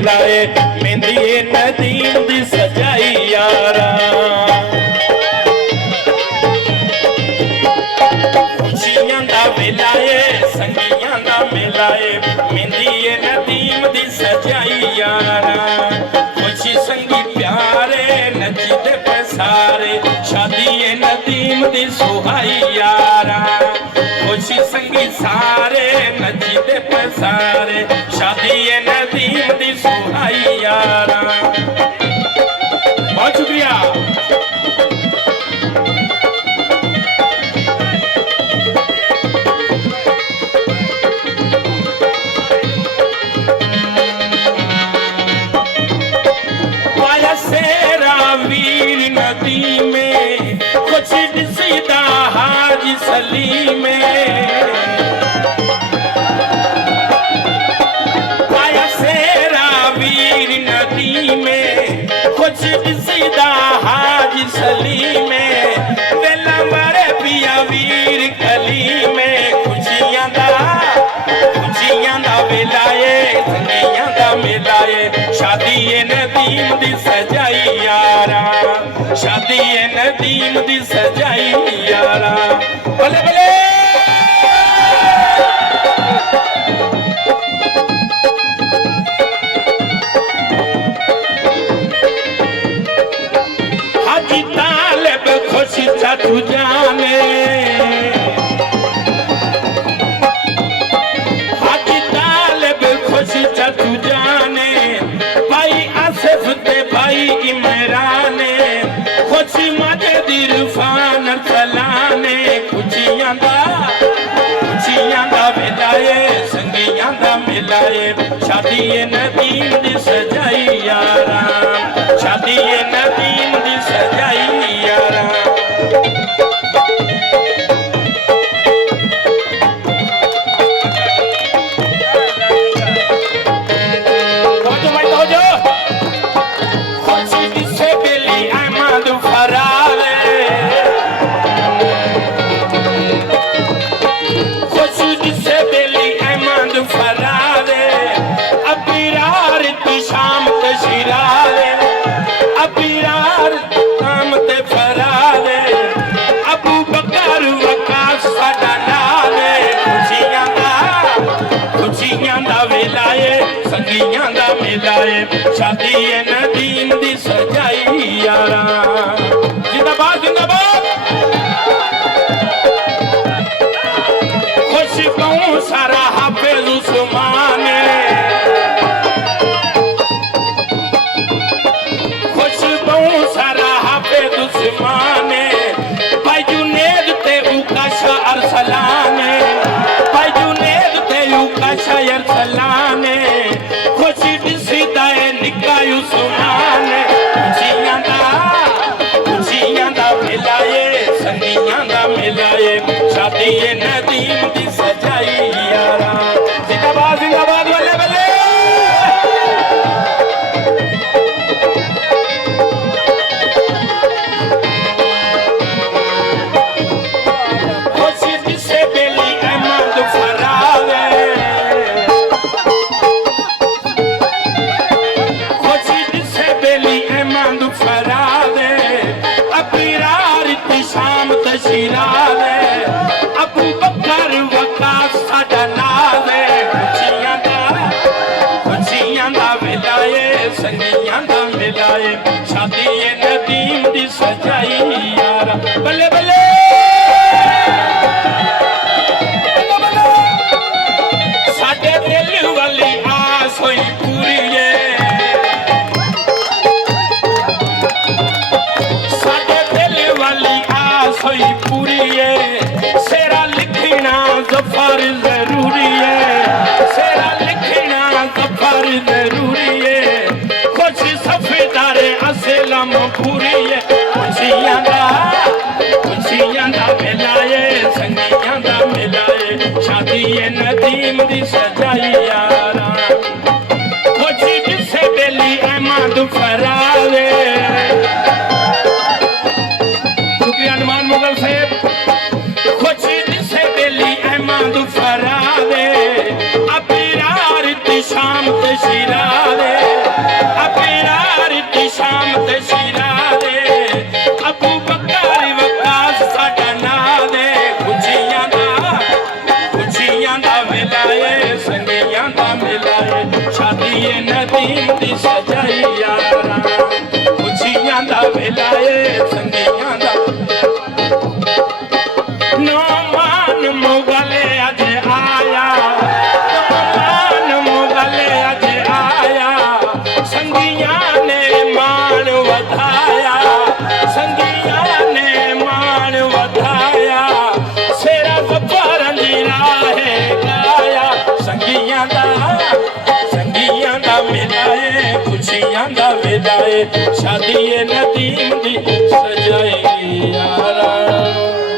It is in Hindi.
मिलाए मेहंदी नदीम दी सजाई यारा खुशियां दा मिलाए संगियां दा मिलाए मेहंदी नदीम दी सजाई यारा खुशी संगी प्यारे नचदे सारे शादी नदीम दी सुहाई यारा खुशी संगी सारे नचदे सारे शादी नदीम दी सुहाई यारा बहुत शुक्रिया पाया सेरा वीर नदी में कुछ सीधा हाजी सली में पाया सेरा वीर नदी में कुछ सीधा हाजी सली में वेला मारे पिया वीर कली में खुशियां दा मिलाए संगियां दा मिलाए शादी नदीम दी सजाई यारा शादी नदीम दी सजाई यारा भले भले हाजी तालिब खुश था तू जाने हाजी तालिब खुश था तू जाने भाई आसिफ ते भाई इमरान खुशी मजे दिरफान चलाने खुशियां दा मिलाए संगियां दा मिलाए शादी नदीम दी सजाई यारा शादी नदीम दी सजाई यारा संगियां दा मिलाए शादी नदीम दी सजाई यारा जिंदाबाद जिंदाबाद खुश कहूं सारा हाफिज उस्मान खुश कहूं सारा हाफिज उस्मान भाई जुनेद ते उकाशा अरसलान भाई जुनेद ते उकाशा अरसलान खुशी दिसी दाए निका यूसुफ ਏ ਸੰਗੀਆਂ ਦਾ ਨੌਮਾਨ ਮੁਗਲ ਅੱਜ ਆਇਆ ਨੌਮਾਨ ਮੁਗਲ ਅੱਜ ਆਇਆ ਸੰਗੀਆਂ ਨੇ ਮਾਣ ਵਧਾਇਆ ਸੰਗੀਆਂ ਨੇ ਮਾਣ ਵਧਾਇਆ ਸੇਰਾ ਜ਼ਫਰਾਂ ਦੀ ਰਾਹੇ ਗਾਇਆ ਸੰਗੀਆਂ ਦਾ ਮੇਲਾ ਏ ਖੁਸ਼ੀਆਂ ਦਾ ਵੇਲਾ ਏ ਸ਼ਾਦੀ ਏ ਨਦੀਮ ਦੀ